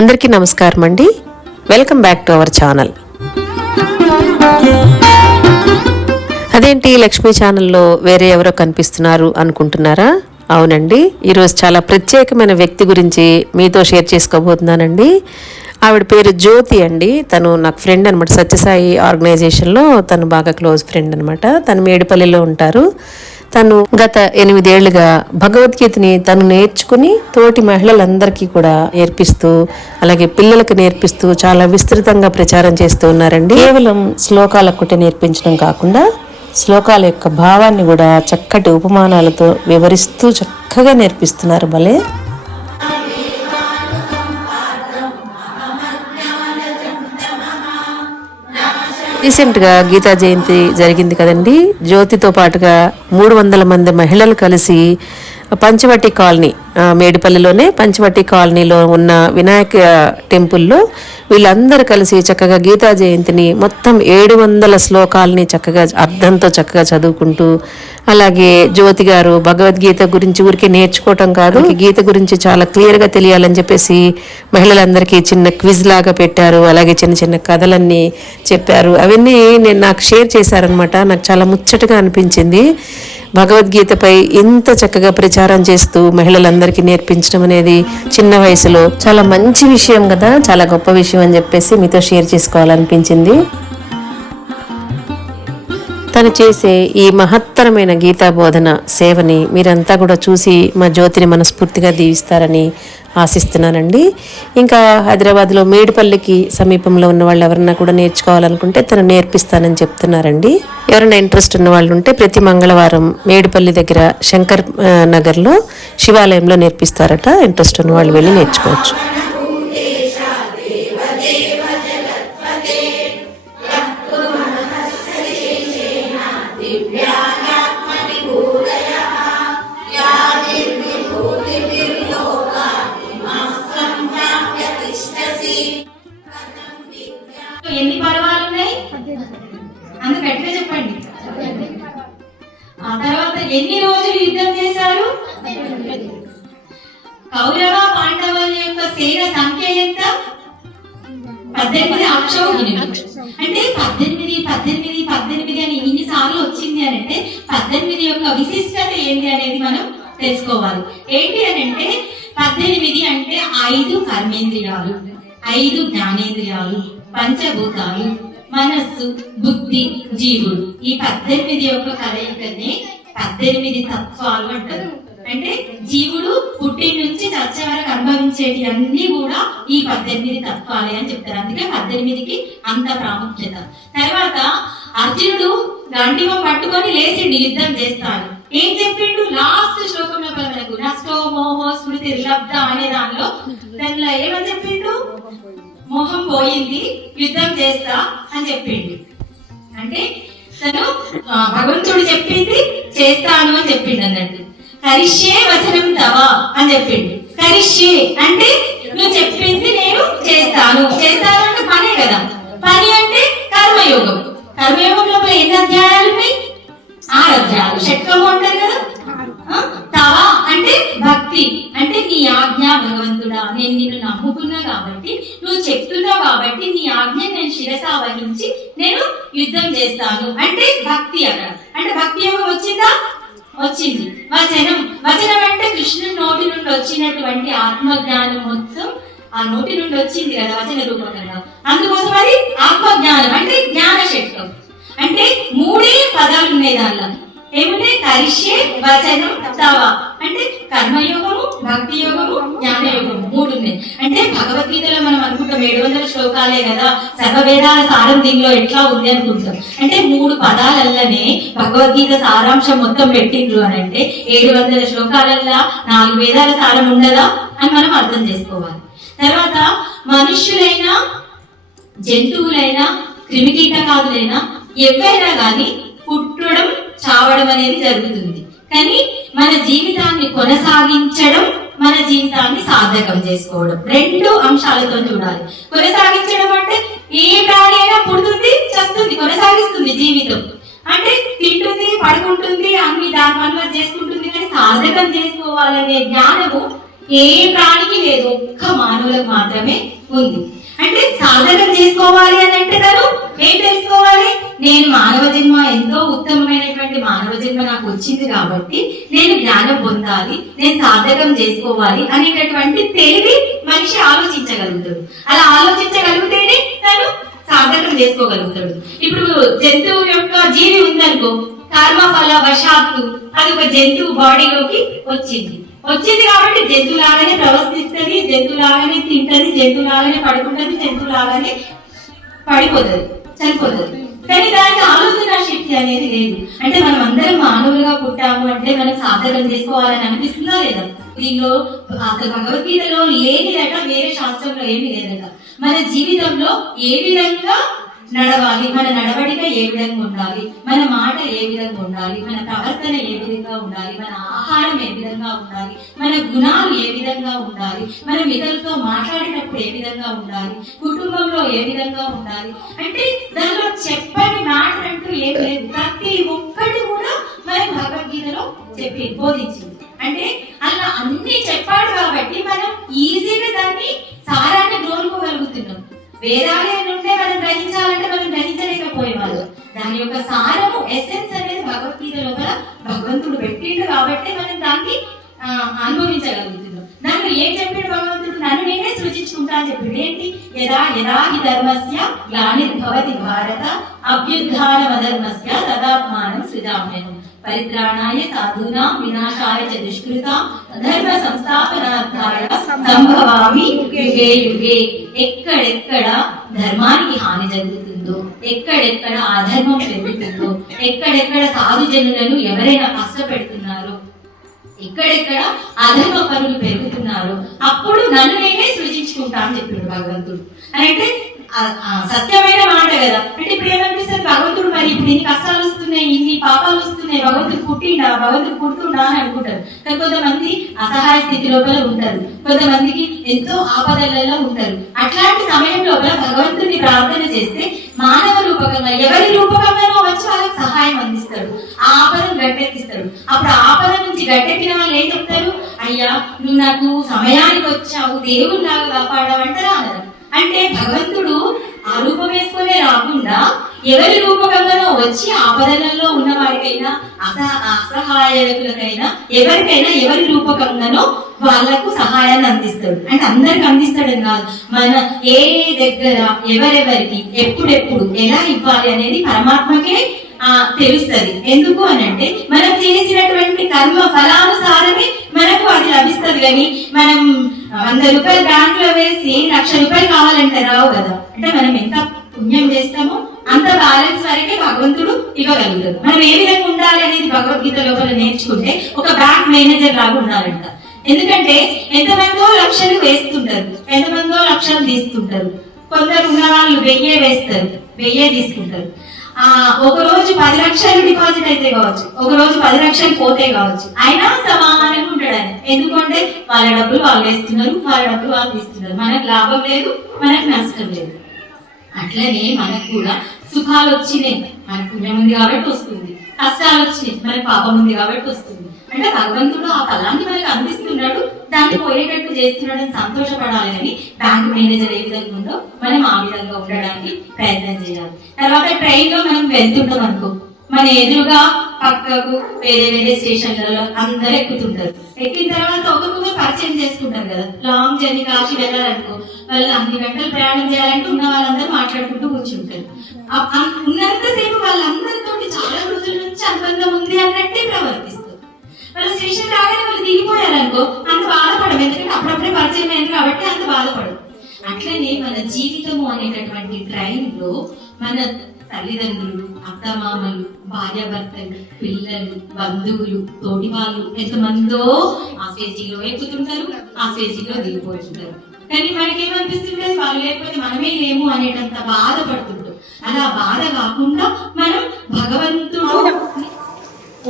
అందరికీ నమస్కారం అండి. Welcome back to our channel అదేంటి లక్ష్మీ ఛానల్లో వేరే ఎవరో కనిపిస్తున్నారు అనుకుంటున్నారా? అవునండి. ఈరోజు చాలా ప్రత్యేకమైన వ్యక్తి గురించి మీతో షేర్ చేసుకోబోతున్నానండి. ఆవిడ పేరు జ్యోతి అండి. తను నాకు ఫ్రెండ్ అనమాట సత్యసాయి ఆర్గనైజేషన్లో తను బాగా క్లోజ్ ఫ్రెండ్ అనమాట తను మేడిపల్లిలో ఉంటారు. తను గత ఎనిమిదేళ్ళుగా భగవద్గీతని తను నేర్చుకుని తోటి మహిళలందరికీ కూడా నేర్పిస్తూ అలాగే పిల్లలకు నేర్పిస్తూ చాలా విస్తృతంగా ప్రచారం చేస్తూ ఉన్నారండి. కేవలం శ్లోకాలు ఒక్కటే నేర్పించడం కాకుండా శ్లోకాల యొక్క భావాన్ని కూడా చక్కటి ఉపమానాలతో వివరిస్తూ చక్కగా నేర్పిస్తున్నారు భలే. రీసెంట్గా గీతా జయంతి జరిగింది కదండి. జ్యోతితో పాటుగా మూడు వందల మంది మహిళలు కలిసి పంచవటి కాలనీ మేడిపల్లిలోనే పంచవటి కాలనీలో ఉన్న వినాయక టెంపుల్లో వీళ్ళందరూ కలిసి చక్కగా గీతా జయంతిని మొత్తం ఏడు వందల శ్లోకాలని చక్కగా అర్థంతో చక్కగా చదువుకుంటూ అలాగే జ్యోతి గారు భగవద్గీత గురించి ఊరికే నేర్చుకోవటం కాదు గీత గురించి చాలా క్లియర్గా తెలియాలని చెప్పేసి మహిళలందరికీ చిన్న క్విజ్ లాగా పెట్టారు అలాగే చిన్న చిన్న కథలన్నీ చెప్పారు. అవన్నీ నేను నాకు షేర్ చేశారనమాట నాకు చాలా ముచ్చటగా అనిపించింది. భగవద్గీతపై ఇంత చక్కగా ప్రచారం చేస్తూ మహిళలందరూ అందరికీ నేర్పించడం అనేది చిన్న వయసులో చాలా మంచి విషయం కదా చాలా గొప్ప విషయం అని చెప్పేసి మీతో షేర్ చేసుకోవాలనిపించింది. తను చేసే ఈ మహత్తరమైన గీతా బోధన సేవని మీరంతా కూడా చూసి మా జ్యోతిని మనస్ఫూర్తిగా దీవిస్తారని ఆశిస్తున్నానండి. ఇంకా హైదరాబాద్లో మేడిపల్లికి సమీపంలో ఉన్న వాళ్ళు ఎవరన్నా కూడా నేర్చుకోవాలనుకుంటే తను నేర్పిస్తానని చెప్తున్నారండి. ఎవరైనా ఇంట్రెస్ట్ ఉన్న వాళ్ళు ఉంటే ప్రతి మంగళవారం మేడిపల్లి దగ్గర శంకర్ నగర్లో శివాలయంలో నేర్పిస్తారట. ఇంట్రెస్ట్ ఉన్న వాళ్ళు వెళ్ళి నేర్చుకోవచ్చు. ఆ తర్వాత ఎన్ని రోజులు యుద్ధం చేశారు? కౌరవ పాండవుల యొక్క సేన సంఖ్య ఎంత? పద్దెనిమిది అక్షౌహిణులు. అంటే పద్దెనిమిది పద్దెనిమిది పద్దెనిమిది అని ఇన్ని సార్లు వచ్చింది అని అంటే పద్దెనిమిది యొక్క విశిష్టత ఏంటి అనేది మనం తెలుసుకోవాలి. ఏంటి అని అంటే పద్దెనిమిది అంటే ఐదు కర్మేంద్రియాలు ఐదు జ్ఞానేంద్రియాలు పంచభూతాలు మనస్సు బుద్ధి జీవుడు. ఈ పద్దెనిమిది యొక్క కలయికనే పద్దెనిమిది తత్వాలు అంటారు. అంటే జీవుడు పుట్టి నుంచి చచ్చే వరకు అనుభవించేటి అన్ని కూడా ఈ పద్దెనిమిది తత్వాలే అని చెప్తారు. అందుకే పద్దెనిమిదికి అంత ప్రాముఖ్యత. తర్వాత అర్జునుడు గండివం పట్టుకొని లేచిండు యుద్ధం చేస్తాడు. ఏం చెప్పిండు? లాస్ట్ శ్లోకంలో మనకు నష్టో మోహో స్మృతి లబ్ధ అనే దానిలో. దానిలో ఏమని చెప్పిండు? మోహం పోయింది యుద్ధం చేస్తా. అని చెప్పిండు అంటే తను భగవంతుడు చెప్పింది చేస్తాను అని చెప్పిండు అన్నట్టు. కరిష్యే వచనం తవా అని చెప్పిండు కరిష్యే అంటే నువ్వు చెప్పింది నేను చేస్తాను. చేస్తాను అంటే పనే కదా. పని అంటే కర్మయోగం. కర్మయోగం లోపల ఎన్ని అధ్యాయాలు ఉన్నాయి? ఆరు అధ్యాయాలు. షట్కము అంటారు కదా? తవా అంటే భక్తి అంటే నీ ఆజ్ఞ భగవంతుడా నేను నిన్ను నమ్ముకున్నా కాబట్టి నువ్వు చెప్తున్నావు కాబట్టి నీ ఆజ్ఞ నేను శిరస వహించి నేను యుద్ధం చేస్తాను. అంటే భక్తి అక్కడ. అంటే భక్తి ఏమో వచ్చిందా? వచ్చింది. వచనం. వచనం అంటే కృష్ణుని నోటి నుండి వచ్చినటువంటి ఆత్మజ్ఞానం మొత్తం ఆ నోటి నుండి వచ్చింది కదా వచన రూపకంగా. అందుకోసం అది ఆత్మజ్ఞానం అంటే జ్ఞాన శక్తం అంటే మూడే పదాలు ఉన్నాయి దానిలో. ఏమున్నాయి? కరిష్యే వచనం తవా. అంటే కర్మయోగము భక్తి యోగము జ్ఞాన యోగము మూడు ఉన్నాయి. అంటే భగవద్గీతలో మనం అనుకుంటాం ఏడు వందల శ్లోకాలే కదా సర్వవేదాల సారం దీనిలో ఎట్లా ఉంది అనుకుంటాం. అంటే మూడు పదాలల్లనే భగవద్గీత సారాంశం మొత్తం పెట్టిండ్రు అని అంటే ఏడు వందల శ్లోకాలల్లా నాలుగు వేదాల సారం ఉండదా అని మనం అర్థం చేసుకోవాలి. తర్వాత మనుష్యులైనా జంతువులైనా క్రిమికీటకాదులైనా ఎవరైనా కానీ పుట్టడం చావడం అనేది జరుగుతుంది. కానీ మన జీవితాన్ని కొనసాగించడం మన జీవితాన్ని సార్థకం చేసుకోవడం. రెండు అంశాలతో చూడాలి. కొనసాగించడం అంటే ఏ ప్రాణి అయినా పుడుతుంది చస్తుంది కొనసాగిస్తుంది జీవితం. అంటే తింటుంది పడుకుంటుంది అన్ని దాని పనులు చేసుకుంటుంది కానీ సాధకం చేసుకోవాలనే జ్ఞానము ఏ ప్రాణికి లేదు. ఒక్క మానవులకు మాత్రమే ఉంది. అంటే సాధకం చేసుకోవాలి అని అంటే తను ఏం తెలుసుకోవాలి? నేను మానవ జన్మ ఎంతో ఉత్తమమైనటువంటి మానవ జన్మ నాకు వచ్చింది కాబట్టి నేను జ్ఞానం పొందాలి నేను సాధకం చేసుకోవాలి అనేటటువంటి తెలివి మనిషి ఆలోచించగలుగుతాడు. అలా ఆలోచించగలిగితేనే తను సాధకం చేసుకోగలుగుతాడు. ఇప్పుడు జంతువు యొక్క జీవి ఉందనుకో కర్మఫల వశాత్తు అది ఒక జంతువు బాడీలోకి వచ్చింది. వచ్చింది కాబట్టి జంతువులాగానే ప్రవర్తిస్తుంది జంతువులాగానే తింటది జంతువులాగానే పడుకుంటది జంతువులాగానే పడిపోతుంది. సరిపోతుంది. కానీ దానికి ఆలోచన శక్తి అనేది లేదు. అంటే మనం అందరం మానవులుగా పుట్టాము అంటే మనం సాధకం చేసుకోవాలని అనిపిస్తుందా లేదా. దీనిలో అసలు భగవద్గీతలో లేక వేరే శాస్త్రంలో ఏమీ లేదట. మన జీవితంలో ఏ విధంగా నడవాలి. మన నడవడిక ఏ విధంగా ఉండాలి? మన మాట ఏ విధంగా ఉండాలి? మన ప్రవర్తన ఏ విధంగా ఉండాలి? మన ఆహారం ఏ విధంగా ఉండాలి? మన గుణాలు ఏ విధంగా ఉండాలి? మనం ఇతరులతో మాట్లాడేటప్పుడు ఏ విధంగా ఉండాలి? కుటుంబంలో ఏ విధంగా ఉండాలి? అంటే దానిలో చెప్పని మాట అంటూ ఏం లేదు. ప్రతి ఒక్కటి కూడా మనకి భగవద్గీతలో చెప్పి బోధించింది. అంటే అలా అన్ని చెప్పాడు కాబట్టి మనం ఈజీగా దాన్ని సారాన్ని గ్రోలుకోగలుగుతున్నాం వేదాలే ఉంటే మనం గ్రహించాలంటే మనం గ్రహించలేకపోయేవాళ్ళు దాని యొక్క సారము ఎసెన్స్ అనేది భగవద్గీత లోపల భగవంతుడు పెట్టిండు కాబట్టి మనం దాన్ని అనుభవించగలుగుతున్నాం. దాంట్లో ఏం చెప్పాడు భగవంతుడు? నన్ను నేనే సృజించుకుంటా అని చెప్పాడు. ఏంటి? యదా యదా హి ధర్మస్య గ్లానిర్భవతి భారత అభ్యుద్ధానమధర్మస్య తదాత్మానం సృజామ్యను పరిత్రాణాయ సాధూనాం వినాశాయ చ దుష్కృతాం అధర్మ సంస్థాపనార్థాయ సంభవామి యుగే యుగే ఎక్కడెక్కడ ధర్మానికి హాని జరుగుతుందో ఎక్కడెక్కడ అధర్మం పెరుగుతుందో ఎక్కడెక్కడ సాధు జనులను ఎవరైనా కష్టపెడుతున్నారో ఎక్కడెక్కడ అధర్మ పనులు పెరుగుతున్నారో అప్పుడు నన్ను నేనే సృజించుకుంటా అని చెప్పాడు భగవంతుడు. అంటే సత్యమైన మాట కదా. అంటే ఇప్పుడు ఏమనిపిస్తుంది? భగవంతుడు మరి ఇప్పుడు ఇన్ని కష్టాలు వస్తున్నాయి ఇన్ని పాపాలు వస్తున్నాయి భగవంతుడు పుట్టిండా భగవంతుడు పుట్టుండా అని అనుకుంటారు. కానీ కొంతమంది అసహాయ స్థితి లోపల ఉంటారు. కొంతమందికి ఎంతో ఆపదలలో ఉంటారు. అట్లాంటి సమయం లోపల భగవంతుడిని ప్రార్థన చేస్తే మానవ రూపకంగా ఎవరి రూపకంగానో వచ్చి వాళ్ళకి సహాయం అందిస్తాడు ఆ ఆపదను గట్టెక్కిస్తాడు అప్పుడు ఆపద నుంచి గట్టెక్కిన వాళ్ళు ఏం చెప్తారు? అయ్యా నువ్వు నాకు సమయానికి వచ్చావు దేవుడు నాకు కాపాడావంటారా అన్నారు. అంటే భగవంతుడు ఆ రూపం వేసుకునే రాకుండా ఎవరి రూపకంగానో వచ్చి ఆపదలలో ఉన్న వారికైనా అస అసహాయకులకైనా ఎవరికైనా ఎవరి రూపకంగానో వాళ్ళకు సహాయాన్ని అందిస్తాడు. అంటే అందరికి అందిస్తాడని కాదు. మన ఏ దగ్గర ఎవరెవరికి ఎప్పుడెప్పుడు ఎలా ఇవ్వాలి అనేది పరమాత్మకే తెలుస్తుంది. ఎందుకు అని అంటే మనం చేసినటువంటి కర్మ ఫలానుసారమే మనకు అది లభిస్తది కానీ మనం వంద రూపాయలు బ్యాంక్లో వేసి లక్ష రూపాయలు కావాలంటే రావు కదా. అంటే మనం ఎంత పుణ్యం చేస్తామో అంత బ్యాలెన్స్ వరకే భగవంతుడు ఇవ్వగలుగుతాడు. మనం ఏ విధంగా ఉండాలి అనేది భగవద్గీత లోపల నేర్చుకుంటే ఒక బ్యాంక్ మేనేజర్ లాగా ఉండాలంట. ఎందుకంటే ఎంతమందో లక్షలు వేస్తుంటారు. ఎంతమందో లక్షలు తీస్తుంటారు. కొందరు ఉన్న వాళ్ళు వెయ్యే వేస్తారు. వెయ్యే తీసుకుంటారు. ఒక రోజు పది లక్షలు డిపాజిట్ అయితే కావచ్చు. ఒక రోజు పది లక్షలు పోతే కావచ్చు. అయినా సమానంగా ఉంటాడు ఆయన. ఎందుకంటే వాళ్ళ డబ్బులు వాళ్ళు వేస్తున్నారు వాళ్ళ డబ్బులు వాళ్ళు తీస్తున్నారు. మనకు లాభం లేదు మనకు నష్టం లేదు. అట్లనే మనకు కూడా సుఖాలు వచ్చినాయి. మనకు పుణ్యం ఉంది కాబట్టి వస్తుంది. కష్టాలు వచ్చినాయి మనకు పాపం ఉంది కాబట్టి వస్తుంది. అంటే భగవంతుడు ఆ ఫలాన్ని మనకి అందిస్తున్నాడు దాన్ని పోయేటట్టు చేస్తున్నాడు అని సంతోషపడాలి అని బ్యాంక్ మేనేజర్ ఏ విధంగా ఉందో మనం ఆ విధంగా ఉండడానికి ప్రయత్నం చేయాలి. తర్వాత ట్రైన్లో మనం వెళ్తుంటాం అనుకో మన ఎదురుగా పక్కకు వేరే వేరే స్టేషన్లలో అందరు ఎక్కుతుంటారు. ఎక్కిన తర్వాత ఒకరికొకరు పరిచయం చేసుకుంటారు కదా లాంగ్ జర్నీ కాశీ వెళ్ళాలనుకో వాళ్ళు అన్ని గంటలు ప్రయాణం చేయాలంటే ఉన్న వాళ్ళందరూ మాట్లాడుకుంటూ కూర్చుంటారు. ఉన్నంతసేపు వాళ్ళందరితో చాలా రోజుల నుంచి అనుబంధం ఉంది అన్నట్టే ప్రవర్తిస్తారు. వాళ్ళు స్టేషన్ రాగానే వాళ్ళు దిగిపోయారనుకో అంత బాధపడము. ఎందుకంటే అప్పుడప్పుడే పరిచయం అయింది కాబట్టి అంత బాధపడదు అట్లనే మన జీవితము అనేటటువంటి ట్రైన్లో మన తల్లిదండ్రులు అత్తమామలు భార్యాభర్తలు పిల్లలు బంధువులు తోటి వాళ్ళు ఎంతమందో ఆ స్టేజీలో ఎక్కుతుంటారు ఆ స్టేజీలో దిగిపోతుంటారు. కానీ మనకేమనిపిస్తుంటే వాళ్ళు లేకపోతే మనమే లేము అనేటంత బాధపడుతుంటాం అలా బాధ కాకుండా మనం భగవంతుడు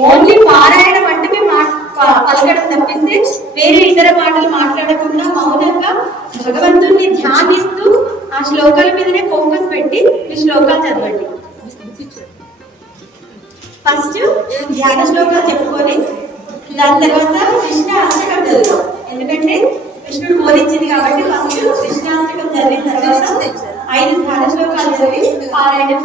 ఓన్లీ పారాయణ వంటివి మా- ప- పలకడం తప్పిస్తే వేరే ఇతర మాటలు మాట్లాడకుండా మౌనంగా భగవంతుడిని ధ్యానిస్తూ ఆ శ్లోకాల మీదనే ఫోకస్ పెట్టి ఈ శ్లోకాలు చదవండి. ఫస్ట్ ధ్యాన శ్లోకాలు చెప్పుకొని దాని తర్వాత కృష్ణ అష్టకం చదువుతాం ఎందుకంటే కృష్ణుడు బోధించింది కాబట్టి ఫస్ట్ కృష్ణాష్టకం చదివిన తర్వాత ఐదు ధ్యాన శ్లోకాలు చదివి పారాయణం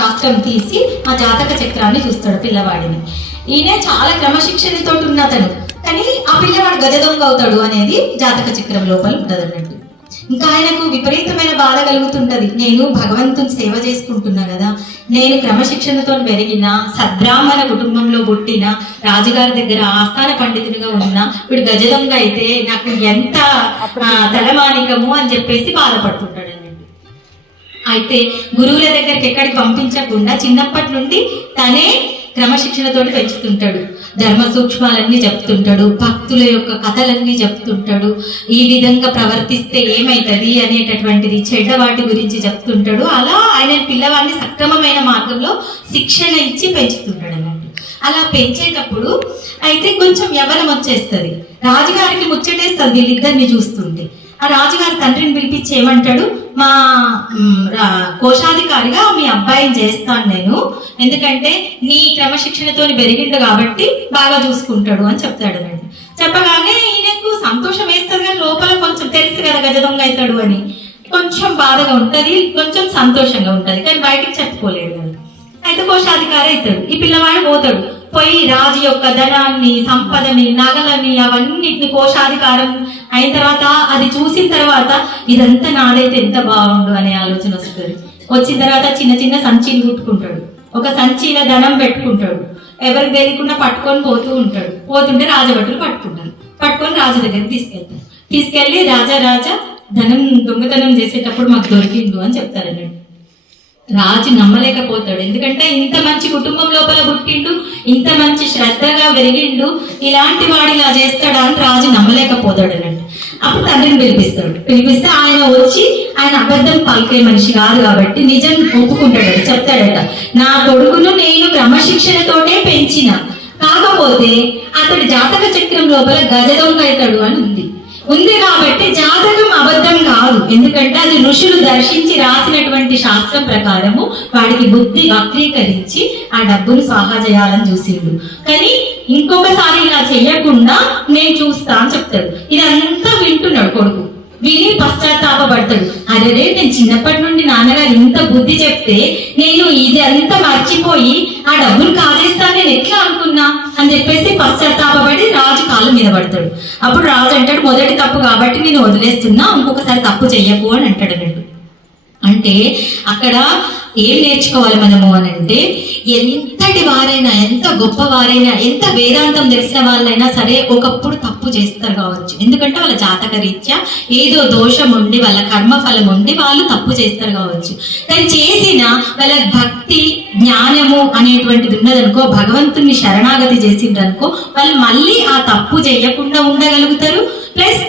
శాస్త్రం తీసి ఆ జాతక చక్రాన్ని చూస్తాడు పిల్లవాడిని. ఈయన చాలా క్రమశిక్షణతో ఉన్న అతను కానీ ఆ పిల్లవాడు గజ దొంగ అవుతాడు అనేది జాతక చక్రం లోపల ఉంటుంది అన్నట్టు ఇంకా ఆయనకు విపరీతమైన బాధ కలుగుతుంటది. నేను భగవంతుని సేవ చేసుకుంటున్నా కదా నేను క్రమశిక్షణతో పెరిగిన సద్బ్రాహ్మణ కుటుంబంలో పుట్టిన రాజుగారి దగ్గర ఆస్థాన పండితుడిగా ఉన్నా ఇప్పుడు గజ దొంగ అయితే నాకు ఎంత తలమానికము అని చెప్పేసి బాధపడుతుంటాడు అయితే గురువుల దగ్గరికి ఎక్కడికి పంపించకుండా చిన్నప్పటి నుండి తనే క్రమశిక్షణతో పెంచుతుంటాడు. ధర్మ సూక్ష్మాలన్నీ చెప్తుంటాడు. భక్తుల యొక్క కథలన్నీ చెప్తుంటాడు. ఈ విధంగా ప్రవర్తిస్తే ఏమైతుంది అనేటటువంటిది చెడ్డ వాటి గురించి చెప్తుంటాడు. అలా ఆయన పిల్లవాడిని సక్రమమైన మార్గంలో శిక్షణ ఇచ్చి పెంచుతుంటాడు అన్నట్టు అలా పెంచేటప్పుడు అయితే కొంచెం యవనం వచ్చేస్తుంది. రాజుగారికి ముచ్చటేస్తుంది వీళ్ళిద్దరిని చూస్తుంటే. ఆ రాజుగారి తండ్రిని పిలిపించి ఏమంటాడు? మా రా- కోశాధికారిగా మీ అబ్బాయిని చేస్తాను నేను. ఎందుకంటే నీ క్రమశిక్షణతో పెరిగిండు కాబట్టి బాగా చూసుకుంటాడు అని చెప్తాడు అండి చెప్పగానే ఈయనకు సంతోషం వేస్తుంది కానీ లోపల కొంచెం తెలుసు కదా గజదొంగ అవుతాడు అని. కొంచెం బాధగా ఉంటుంది కొంచెం సంతోషంగా ఉంటుంది కానీ బయటికి చెప్పుకోలేడు అయితే కోశాధికారి అవుతాడు. ఈ పిల్లవాడు పోతాడు. పోయి రాజు యొక్క ధనాన్ని సంపదని నగలని అవన్నిటిని కోశాధికారం అయిన తర్వాత అది చూసిన తర్వాత ఇదంతా నాదైతే ఎంత బాగుండు అనే ఆలోచన వస్తుంది. వచ్చిన తర్వాత చిన్న చిన్న సంచిని కుట్టుకుంటాడు. ఒక సంచిలో ధనం పెట్టుకుంటాడు. ఎవరికి తెలియకుండా పట్టుకొని పోతూ ఉంటాడు. పోతుంటే రాజభటులు పట్టుకుంటారు. పట్టుకొని రాజు దగ్గర తీసుకెళ్తారు. తీసుకెళ్ళి రాజా రాజా ధనం దొంగతనం చేసేటప్పుడు మాకు దొరికిండు అని చెప్తారు రాజు నమ్మలేకపోతాడు. ఎందుకంటే ఇంత మంచి కుటుంబం లోపల పుట్టిండు ఇంత మంచి శ్రద్ధగా పెరిగిండు ఇలాంటి వాడు ఇలా చేస్తాడా అని రాజు నమ్మలేకపోతాడు అన్నట్టు. అప్పుడు తండ్రిని పిలిపిస్తాడు. పిలిపిస్తే ఆయన వచ్చి ఆయన అబద్ధం పలికే మనిషి కాదు కాబట్టి నిజం ఒప్పుకుంటాడట చెప్తాడట. నా కొడుకును నేను క్రమశిక్షణతోనే పెంచిన. కాకపోతే అతడి జాతక చక్రం లోపల గజదొంగ అవుతాడు అని ఉంది. ఉంది కాబట్టి జాతకం అబద్ధం కాదు. ఎందుకంటే అది ఋషులు దర్శించి రాసినటువంటి శాస్త్రం ప్రకారము వాడికి బుద్ధి వక్రీకరించి ఆ డబ్బును స్వాహా చేయాలని చూసిండు. కానీ ఇంకొకసారి ఇలా చేయకుండా నేను చూస్తా అని చెప్తాడు. ఇదంతా వింటున్నాడు కొడుకు. విని పశ్చాత్తాపడతాడు అరే నేను చిన్నప్పటి నుండి నాన్నగారు ఇంత బుద్ధి చెప్తే నేను ఇది అంతా మర్చిపోయి ఆ డబ్బులు కాజేస్తాను. నేను ఎట్లా అనుకున్నా? అని చెప్పేసి పశ్చాత్తాపడి కాళ్ళ మీద పడతాడు. అప్పుడు రాజు అంటాడు మొదటి తప్పు కాబట్టి నేను వదిలేస్తున్నా ఇంకొకసారి తప్పు చెయ్యకు అని అంటాడు అంటే అక్కడ ఏం నేర్చుకోవాలి మనము అని అంటే ఎంతటి వారైనా ఎంత గొప్ప వారైనా ఎంత వేదాంతం తెలిసిన వాళ్ళైనా సరే ఒకప్పుడు తప్పు చేస్తారు కావచ్చు. ఎందుకంటే వాళ్ళ జాతక రీత్యా ఏదో దోషం ఉండి వాళ్ళ కర్మఫలం ఉండి వాళ్ళు తప్పు చేస్తారు కావచ్చు. కానీ చేసిన వాళ్ళ భక్తి జ్ఞానము అనేటువంటిది ఉన్నదనుకో భగవంతుని శరణాగతి చేసిండ్రనుకో వాళ్ళు మళ్ళీ ఆ తప్పు చేయకుండా ఉండగలుగుతారు. ప్లస్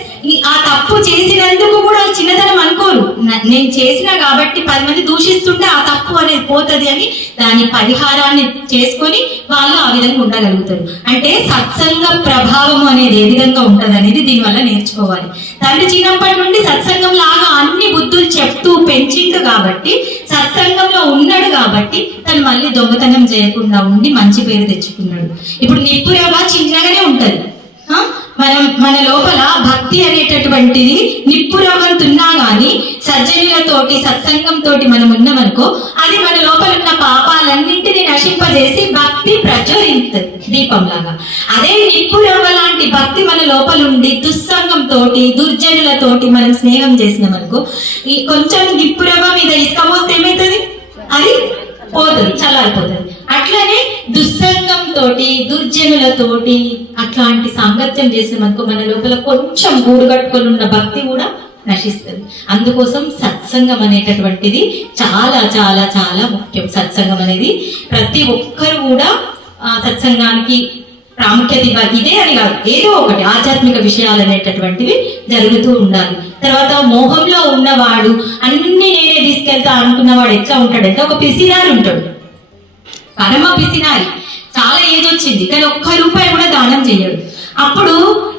ఆ తప్పు చేసినందుకు కూడా చిన్నతనం అనుకోరు. నేను చేసినా కాబట్టి పది మంది దూషిస్తుంటే ఆ తప్పు అనేది పోతుంది అని దాని పరిహారాన్ని చేసుకొని వాళ్ళు ఆ విధంగా ఉండగలుగుతారు. అంటే సత్సంగ ప్రభావం అనేది ఏ విధంగా ఉంటుంది అనేది దీనివల్ల నేర్చుకోవాలి. తండ్రి చిన్నప్పటి నుండి సత్సంగం లాగా అన్ని బుద్ధులు చెప్తూ పెంచిండు కాబట్టి సత్సంగంలో ఉన్నాడు కాబట్టి తను మళ్ళీ దొంగతనం చేయకుండా ఉండి మంచి పేరు తెచ్చుకున్నాడు. ఇప్పుడు నిప్పురవ చిన్నగానే ఉంటుంది. మనం మన లోపల భక్తి అనేటటువంటిది నిప్పురవ్వంతున్నా గాని సజ్జనులతోటి సత్సంగంతోటి మనం ఉన్నామనుకో అది మన లోపల ఉన్న పాపాలన్నింటినీ నశింపజేసి భక్తి ప్రజ్వలించుతుంది దీపంలాగా. అదే నిప్పురవ్వ లాంటి భక్తి మన లోపల ఉండి దుస్సంగం తోటి దుర్జనులతోటి మనం స్నేహం చేసినామనుకో ఈ కొంచెం నిప్పురవ్వ మీద ఇసుక ఏమవుతుంది అది పోతుంది చల్లారిపోతుంది. అట్లనే దుస్సంగం తోటి దుర్జనులతోటి అట్లాంటి సాంగత్యం చేసినామనుకో మన లోపల కొంచెం గూడుగట్టుకొని ఉన్న భక్తి కూడా నశిస్తుంది. అందుకోసం సత్సంగం అనేటటువంటిది చాలా చాలా చాలా ముఖ్యం. సత్సంగం అనేది ప్రతి ఒక్కరు కూడా సత్సంగానికి ప్రాముఖ్యత ఇవ్వాలి. ఇదే అని కాదు ఏదో ఒకటి ఆధ్యాత్మిక విషయాలు అనేటటువంటివి జరుగుతూ ఉండాలి. తర్వాత మోహంలో ఉన్నవాడు అన్ని నేనే తీసుకెళ్తా అనుకున్నవాడు ఎట్లా ఉంటాడంటే ఒక పిసిదారు ఉంటాడు. పరమ పిసినారి చాలా ఏజ్ వచ్చింది కానీ ఒక్క రూపాయి కూడా దానం చేయడు. అప్పుడు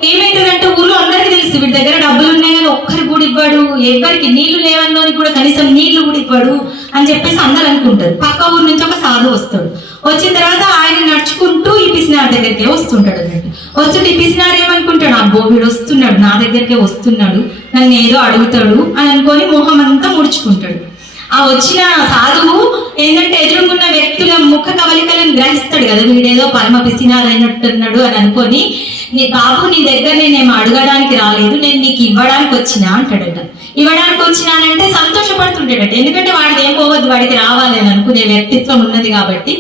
ఏమైతుందంటే ఊళ్ళో అందరికీ తెలుసు. వీడి దగ్గర డబ్బులు ఉన్నాయి కానీ ఒక్కరికి కూడా ఇవ్వడు. ఎవరికి నీళ్ళు లేవన్నోని కూడా కనీసం నీళ్ళు కూడా ఇవ్వడు అని చెప్పేసి అందరు అనుకుంటారు. పక్క ఊరు నుంచి ఒక సాధు వస్తాడు. వచ్చిన తర్వాత ఆయన నడుచుకుంటూ ఈ పిసినార్ దగ్గరికే వస్తుంటాడు అన్నట్టు. వస్తుంటే ఈ పిసినారి ఏమనుకుంటాడు? అబ్బో వీడు వస్తున్నాడు నా దగ్గరికే వస్తున్నాడు నన్ను ఏదో అడుగుతాడు అని అనుకొని మొహం అంతా ముడుచుకుంటాడు. ఆ వచ్చిన సాధువు ఏంటంటే ఎదురుకున్న వ్యక్తుల ముఖ కవలికలను గ్రహిస్తాడు కదా. వీడేదో పరమ పిసినారైనట్టున్నాడు అని అనుకొని నీ బాబు నీ దగ్గర నేనేమో అడగడానికి రాలేదు నేను నీకు ఇవ్వడానికి వచ్చినా అంటాడట. ఇవ్వడానికి వచ్చినానంటే సంతోషపడుతుంటాడట ఎందుకంటే వాడికి ఏం పోవద్దు వాడికి రావాలి అని అనుకునే వ్యక్తిత్వం ఉన్నది కాబట్టి.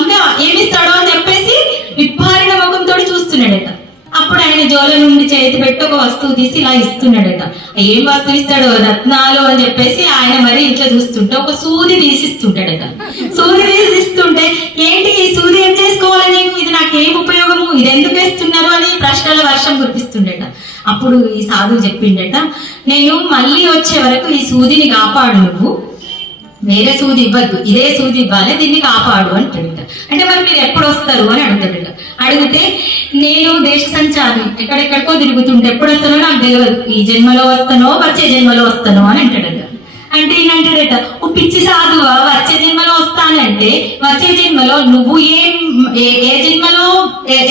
ఇంకా ఏమిస్తాడో అని చెప్పేసి విప్పారిన ముఖంతో చూస్తున్నాడట. అప్పుడు ఆయన జోల నుండి చేతి పెట్టి ఒక వస్తువు తీసి ఇలా ఇస్తున్నాడట. ఏం వస్తువు ఇస్తాడో? రత్నాలు అని చెప్పేసి ఆయన మరి ఇట్లా చూస్తుంటే ఒక సూది తీసిస్తుంటాడట. సూది తీసిస్తుంటే ఏంటి ఈ సూది ఏం చేసుకోవాలి నీకు? ఇది నాకు ఏం ఉపయోగము? ఇది ఎందుకు వేస్తున్నారు? అని ప్రశ్నల వర్షం కురిపిస్తుండట. అప్పుడు ఈ సాధువు చెప్పిండట నేను మళ్ళీ వచ్చే వరకు ఈ సూదిని కాపాడు నువ్వు. వేరే సూది ఇవ్వద్దు ఇదే సూది ఇవ్వాలి దీన్ని కాపాడు అంటాడట అంటే మరి మీరు ఎప్పుడు వస్తారు అని అడుగుతాడట అడిగితే నేను దేశ సంచారి ఎక్కడెక్కడికో తిరుగుతుంటే ఎప్పుడు వస్తానో నాకు తెలియదు. ఈ జన్మలో వస్తానో వచ్చే జన్మలో వస్తానో అని అంటాడు. అంటే ఈయనంటాడట ఓ పిచ్చి సాధువా వచ్చే జన్మలో వస్తానంటే వచ్చే జన్మలో నువ్వు ఏం ఏ ఏ జన్మలో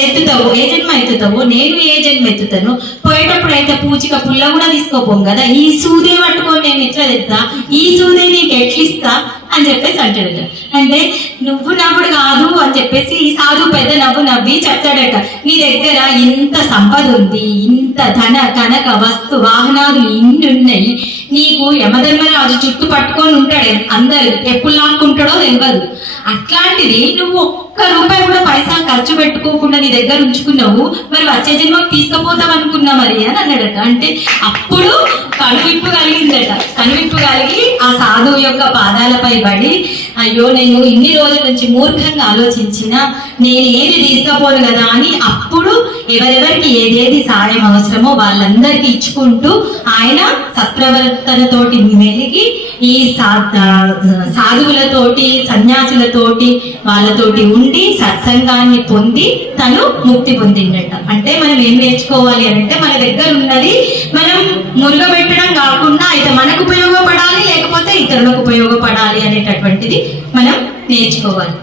ఎత్తుతావు ఏ జన్మ ఎత్తుతావు నేను ఏ జన్మ ఎత్తుతాను? పోయేటప్పుడు అయితే పూచిక పుల్ల కూడా తీసుకోపోం కదా. ఈ సూదే పట్టుకొని నేను ఎట్లా తెస్తా? ఈ సూదే నీకు ఎట్లిస్తా? అని చెప్పేసి అంటాడట. అంటే నువ్వు నవ్వుడు కాదు అని చెప్పేసి ఈ సాధువు పెద్ద నవ్వు నవ్వి చెప్తాడట. నీ దగ్గర ఇంత సంపద ఉంది ఇంత ధన కనక వస్తు వాహనాలు ఇన్ని ఉన్నాయి నీకు యమధర్మరాజు చుట్టూ పట్టుకొని ఉంటాడు. అందరు ఎప్పుడు లాక్కుంటాడో తెలియదు అట్లాంటిది నువ్వు ఒక్క రూపాయి కూడా పైసా ఖర్చు పెట్టుకోకుండా నీ దగ్గర ఉంచుకున్నావు మరి వచ్చే జన్మకు తీసుకుపోతాం అనుకున్నా మరి అని అన్నాడట. అంటే అప్పుడు కనువిప్పు కలిగిందట. కనువిప్పు కలిగి ఆ సాధువు యొక్క పాదాలపై పడి అయ్యో నేను ఇన్ని రోజుల నుంచి మూర్ఖంగా ఆలోచించిన నేను ఏది తీసుకపోను కదా అని అప్పుడు ఎవరెవరికి ఏదేది సాయం అవసరమో వాళ్ళందరికీ ఇచ్చుకుంటూ ఆయన సత్ప్రవర్తనతోటి మెలిగి ఈ సా- సాధువులతోటి సన్యాసులతోటి వాళ్ళతోటి ఉండి సత్సంగాన్ని పొంది తను ముక్తి పొందిండట. అంటే మనం ఏం నేర్చుకోవాలి అంటే మన దగ్గర ఉన్నది మనం మురుగబెట్టడం కాకుండా అయితే మనకు ఉపయోగపడాలి లేకపోతే ఇతరులకు ఉపయోగపడాలి అనేటటువంటిది మనం నేర్చుకోవాలి.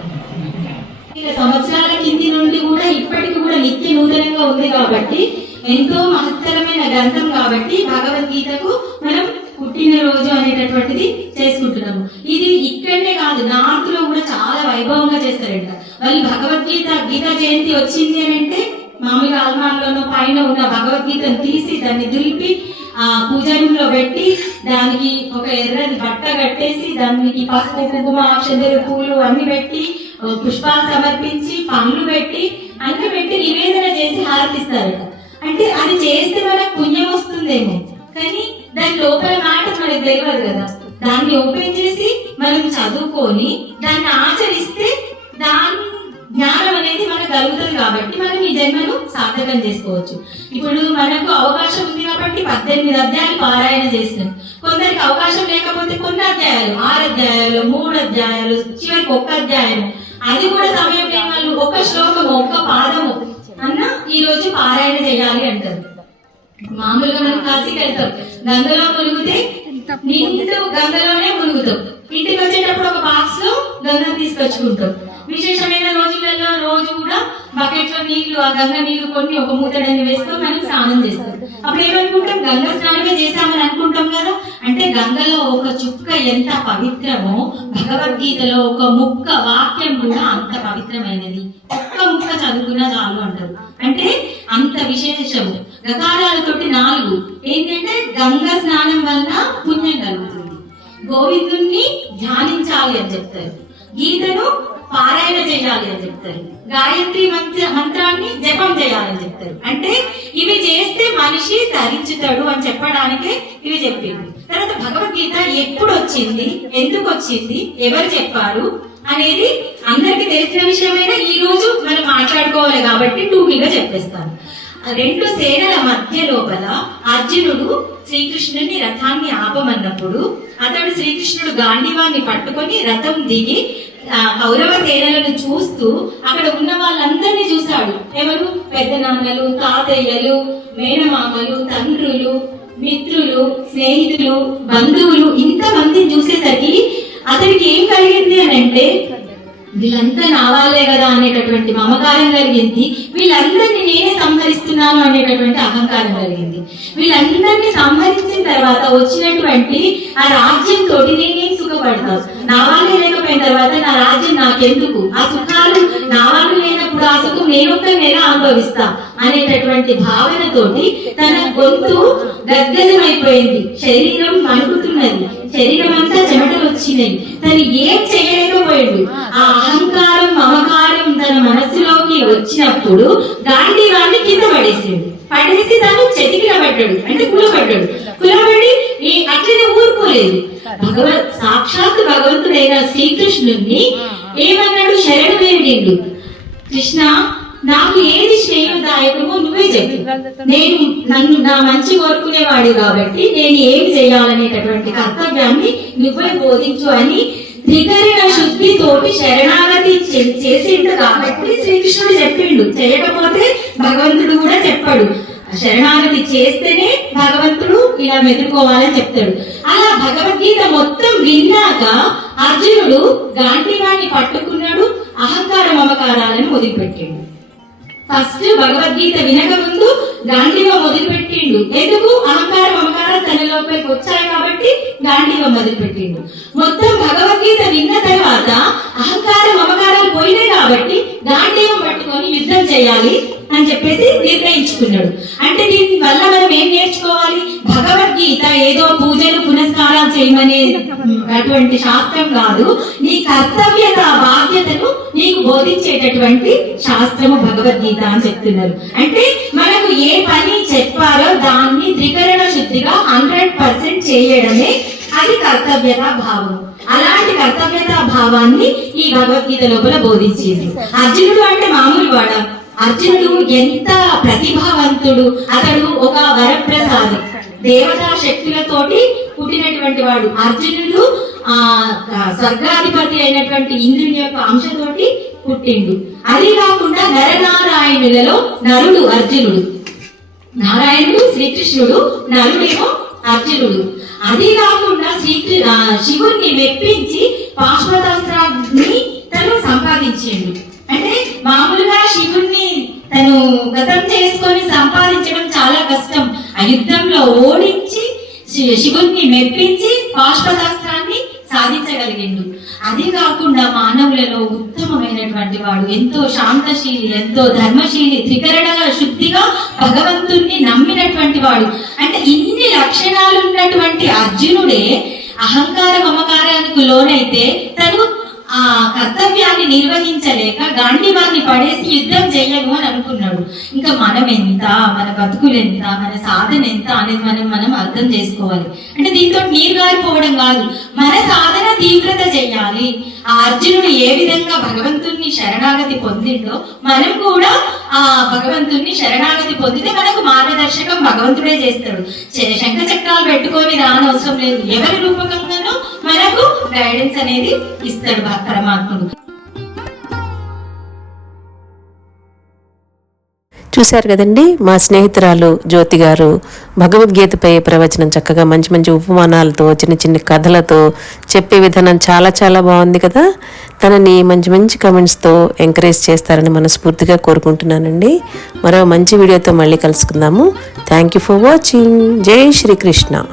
సంవత్సరాల కింది నుండి కూడా ఇప్పటికి కూడా నిత్య నూతనంగా ఉంది కాబట్టి ఎంతో మహత్తరమైన గ్రంథం కాబట్టి భగవద్గీతకు మనం పుట్టినరోజు అనేటటువంటిది చేసుకుంటున్నాము. ఇది ఇక్కడనే కాదు నార్త్లో కూడా చాలా వైభవంగా చేస్తారంట. వాళ్ళు భగవద్గీత గీత జయంతి వచ్చింది అని అంటే మామూలుగా అల్మాన్లోనూ పైన ఉన్న భగవద్గీతను తీసి దాన్ని దులిపి ఆ పూజా పెట్టి దానికి ఒక ఎర్రని బట్ట కట్టేసి దానికి పసుపు కుంకుమ అక్షంతలు పూలు అన్ని పెట్టి పుష్పాలు సమర్పించి పండ్లు పెట్టి అన్ని పెట్టి నివేదన చేసి హారతిస్తారట. అంటే అది చేస్తే మనకు పుణ్యం వస్తుందేమో. కానీ దాని లోపల మాట మనకు తెలియదు కదా. దాన్ని ఓపెన్ చేసి మనం చదువుకొని దాన్ని ఆచరిస్తే దాని జ్ఞానం అనేది మనకు కలుగుతుంది కాబట్టి మనం ఈ జన్మను సార్థకం చేసుకోవచ్చు. ఇప్పుడు మనకు అవకాశం ఉంది కాబట్టి పద్దెనిమిది అధ్యాయాలు పారాయణ చేసినాం కొందరికి అవకాశం లేకపోతే కొన్ని అధ్యాయాలు ఆరు అధ్యాయాలు మూడు అధ్యాయాలు చివరికి ఒక్క అధ్యాయం అది కూడా సమయం లేని వాళ్ళు ఒక శ్లోకం ఒక్క పాదము అన్న ఈ రోజు పారాయణ చేయాలి అంటారు. మామూలుగా మనం కాశీకి వెళ్తాం. గంగలో మునిగితే నిండు గంగలోనే మునుగుతాం. ఇంటికి వచ్చేటప్పుడు ఒక బాక్స్లో గంగ తీసుకొచ్చుకుంటాం. విశేషమైన రోజులలో రోజు కూడా బకెట్లో నీళ్ళు ఆ గంగ నీళ్ళు కొన్ని ఒక మూతడని వేస్తూ మనం స్నానం చేస్తాం. అప్పుడు ఏమనుకుంటాం? గంగ స్నానమే చేస్తామని అనుకుంటాం కదా? అంటే గంగలో ఒక చుక్క ఎంత పవిత్రమో భగవద్గీతలో ఒక ముక్క వాక్యం కూడా అంత పవిత్రమైనది. ఒక్క ముక్క చదువుకున్నా చాలు అంటారు. అంటే అంత విశేషము. గకారాలతోటి నాలుగు. ఏంటంటే గంగ స్నానం వలన పుణ్యం కలుగుతుంది. గోవిందుణ్ణి ధ్యానించాలి అని చెప్తారు. గీతను పారాయణ చేయాలి అని చెప్తారు. గాయత్రి మంత్ర మంత్రాన్ని జపం చేయాలని చెప్తారు. అంటే ఇవి చేస్తే మనిషి ధరించుతాడు అని చెప్పడానికే ఇవి చెప్పింది. తర్వాత భగవద్గీత ఎప్పుడు వచ్చింది ఎందుకు వచ్చింది ఎవరు చెప్పారు? అనేది అందరికి తెలిసిన విషయమైనా ఈ రోజు మనం మాట్లాడుకోవాలి కాబట్టి టూకీగా చెప్పేస్తాను. రెండు సేనల మధ్య లోపల అర్జునుడు శ్రీకృష్ణుని రథాన్ని ఆపమన్నప్పుడు అతడు శ్రీకృష్ణుడు గాంధీవాన్ని పట్టుకొని రథం దిగి కౌరవ సేనలను చూస్తూ అక్కడ ఉన్న వాళ్ళందరినీ చూశాడు. ఎవరు? పెద్దనాన్నలు తాతయ్యలు మేనమామలు తండ్రులు మిత్రులు స్నేహితులు బంధువులు ఇంతమందిని చూసేసరికి అతనికి ఏం కలిగింది అని అంటే వీళ్ళంతా నావాలే కదా అనేటటువంటి మమకారం కలిగింది. వీళ్ళందరినీ నేనే సంహరిస్తున్నాను అనేటటువంటి అహంకారం కలిగింది. వీళ్ళందరినీ సంహరించిన తర్వాత వచ్చినటువంటి ఆ రాజ్యం తోటి నేనేం సుఖపడతాను? నావాలే లేకపోయిన తర్వాత నా రాజ్యం నాకెందుకు? ఆ సుఖాలు నావాలు లేని సుఖం నేనొక్క నెల అనుభవిస్తా అనేటటువంటి భావనతోటి తన గొంతు గద్గదమైపోయింది. శరీరం మణుకుతున్నది శరీరం అంతా చెమటలు వచ్చినాయి తను ఏం చేయలేకపోయాడు ఆ అహంకారం మమకారం తన మనస్సులోకి వచ్చినప్పుడు గాంధీ వాడిని కింద పడేసిండు పడేసి తను చెతికిల పడ్డాడు. అంటే కులపడ్డాడు కులపడి ఈ అట్లనే ఊరుకోలేదు. భగవత్ సాక్షాత్ భగవంతుడైన శ్రీకృష్ణుణ్ణి ఏమన్నాడు? శరణు వేడిండు కృష్ణ నాకు ఏది శ్రేయోదాయకమో నువ్వే చెప్పు. నేను నన్ను నా మంచి కోరుకునేవాడు కాబట్టి నేను ఏమి చేయాలనేటటువంటి కర్తవ్యాన్ని నువ్వే బోధించు అని త్రికరణ శుద్ధితోటి శరణాగతి చే- చేసిండు కాబట్టి శ్రీకృష్ణుడు చెప్పిండు. చేయకపోతే భగవంతుడు కూడా చెప్పాడు. శరణాగతి చేస్తేనే భగవంతుడు ఇలా మెదుకోవాలని చెప్తాడు. అలా భగవద్గీత మొత్తం విన్నాక అర్జునుడు గాంధీవాణ్ణి పట్టుకున్నాడు అహంకార మమకారాలను వదిలిపెట్టాడు. ఫస్ట్ భగవద్గీత వినక ముందు గాంధీవ మొదలుపెట్టిండు. ఎందుకు? అహంకారం అహంకారం తన లోపలికి వచ్చాయి కాబట్టి గాంధీవ మొదలుపెట్టిండు. మొత్తం భగవద్గీత విన్న తర్వాత అహంకారం మమకారాలు పోయినాయి కాబట్టి గాంధీవం పట్టుకొని యుద్ధం చేయాలి అని చెప్పేసి నిర్ణయించుకున్నాడు. అంటే దీని వల్ల మనం ఏం నేర్చుకోవాలి? భగవద్గీత ఏదో పూజలు పునస్కారాలు చేయమనే అటువంటి శాస్త్రం కాదు. నీ కర్తవ్యత బాధ్యతను నీకు బోధించేటటువంటి శాస్త్రము భగవద్గీత అని చెప్తున్నారు. అంటే మనకు ఏ పని చెప్పారో దాన్ని త్రికరణ శుద్ధిగా హండ్రెడ్ పర్సెంట్ చేయడమే అది కర్తవ్యత భావం అలాంటి కర్తవ్యత భావాన్ని ఈ భగవద్గీత లోపల బోధించింది. అర్జునుడు అంటే మామూలు వాడ. అర్జునుడు ఎంత ప్రతిభావంతుడు. అతడు ఒక వరప్రసాది. దేవతా శక్తులతోటి పుట్టినటువంటి వాడు. అర్జునుడు ఆ ఆ, స్వర్గాధిపతి అయినటువంటి ఇంద్రుని యొక్క అంశతోటి పుట్టిండు. అది కాకుండా నరనారాయణులలో నరుడు అర్జునుడు. నారాయణుడు శ్రీకృష్ణుడు నరుడేమో అర్జునుడు. అది కాకుండా శ్రీకృ శివుణ్ణి మెప్పించి పాశ్వతాస్త్రాన్ని తను సంపాదించిండు. అంటే మామూలుగా శివుణ్ణి తను గతం చేసుకొని సంపాదించడం చాలా కష్టం. ఆ యుద్ధంలో ఓడించి శి- శివుణ్ణి మెప్పించి పాశ్వతాస్త్ర సాధించగలిగిండు. అదే కాకుండా మానవులలో ఉత్తమమైనటువంటి వాడు ఎంతో శాంతశీలి ఎంతో ధర్మశీలి త్రికరణల శుద్ధిగా భగవంతుణ్ణి నమ్మినటువంటి వాడు. అంటే ఇన్ని లక్షణాలు ఉన్నటువంటి అర్జునుడే అహంకార మమకారానికి లోనైతే తను ఆ కర్తవ్యాన్ని నిర్వహించలేక గాంధీవాన్ని పడేసి యుద్ధం చేయము అని అనుకున్నాడు. ఇంకా మనం ఎంత మన బతుకులు ఎంత మన సాధన ఎంత అనేది మనం మనం అర్థం చేసుకోవాలి. అంటే దీంతో నీరు గారిపోవడం కాదు. మన సాధన తీవ్రత చేయాలి. ఆ అర్జునుడు ఏ విధంగా భగవంతుణ్ణి శరణాగతి పొందిండో మనం కూడా ఆ భగవంతుణ్ణి శరణాగతి పొందితే మనకు మార్గదర్శకం భగవంతుడే చేస్తాడు. శంఖ చక్రాలు పెట్టుకొని రానవసరం లేదు. ఎవరి రూపకంగా మనకు గైడెన్స్ అనేది ఇస్తాడు పరమాత్ముడు. చూశారు కదండి మా స్నేహితురాలు జ్యోతి గారు భగవద్గీతపై ప్రవచనం చక్కగా మంచి మంచి ఉపమానాలతో చిన్న చిన్న కథలతో చెప్పే విధానం చాలా చాలా బాగుంది కదా. తనని మంచి మంచి కమెంట్స్తో ఎంకరేజ్ చేస్తారని మనస్ఫూర్తిగా కోరుకుంటున్నానండి. మరో మంచి వీడియోతో మళ్ళీ కలుసుకుందాము. Thank you for watching Jai Srikrishna.